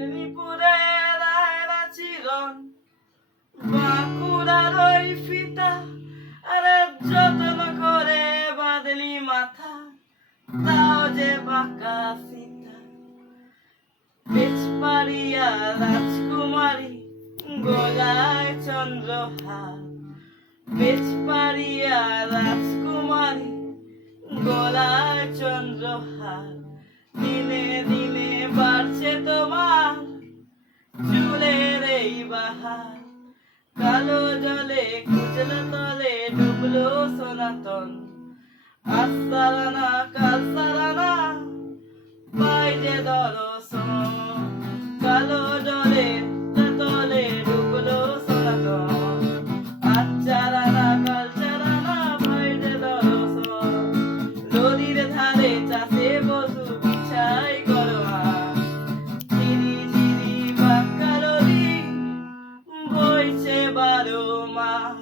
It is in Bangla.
মেদিনীপুরে রায়না চিরন বাঁকুড়ার ওই ফিতা, আরে যত্ন করে বাঁধলি মাথা, তাও যে বাঁকা সীতা। বেচপাড়িয়া রাজকুমারী গলায় চন্দ্রহার, বেচপাড়িয়া রাজকুমারী গলায় চন্দ্রহার। দিনে দিনে বাড়ছে তোমার চুলের এই বাহার, কালো জলে কুচল তলে ডুবলো সনাতন। আজ সারানা কাল সারানা পাই যে দর্শন, কালো জলে তলে ডুবলো সনাতন। আজ চারানা কাল চারানা পাই যে দর্শন। নদীর ধারে চাষে বসু বিছাই করোয়া, ঝিরি ঝিরি বাঁকা নদী বইছে 12 মাস।